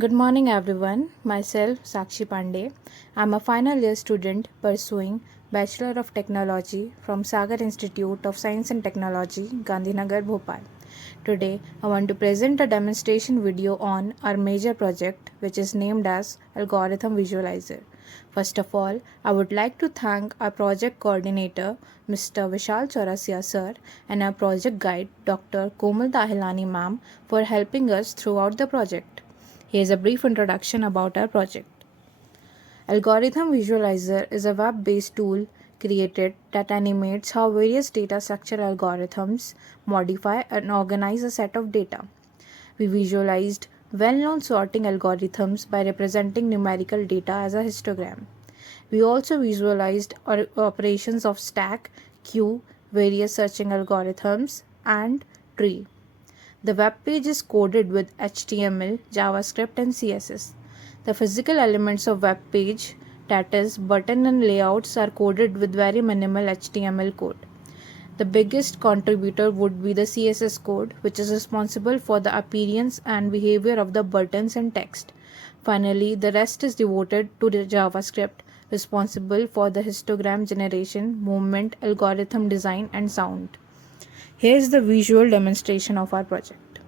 Good morning, everyone. Myself, Sakshi Pandey. I'm a final year student pursuing Bachelor of Technology from Sagar Institute of Science and Technology, Gandhinagar, Bhopal. Today, I want to present a demonstration video on our major project, which is named as Algorithm Visualizer. First of all, I would like to thank our project coordinator, Mr. Vishal Chaurasia sir, and our project guide, Dr. Komal Tahilani ma'am, for helping us throughout the project. Here's a brief introduction about our project. Algorithm Visualizer is a web-based tool created that animates how various data structure algorithms modify and organize a set of data. We visualized well-known sorting algorithms by representing numerical data as a histogram. We also visualized operations of stack, queue, various searching algorithms, and tree. The web page is coded with HTML, JavaScript, and CSS. The physical elements of web page, that is, button and layouts, are coded with very minimal HTML code. The biggest contributor would be the CSS code, which is responsible for the appearance and behavior of the buttons and text. Finally, the rest is devoted to the JavaScript, responsible for the histogram generation, movement, algorithm design, and sound. Here is the visual demonstration of our project.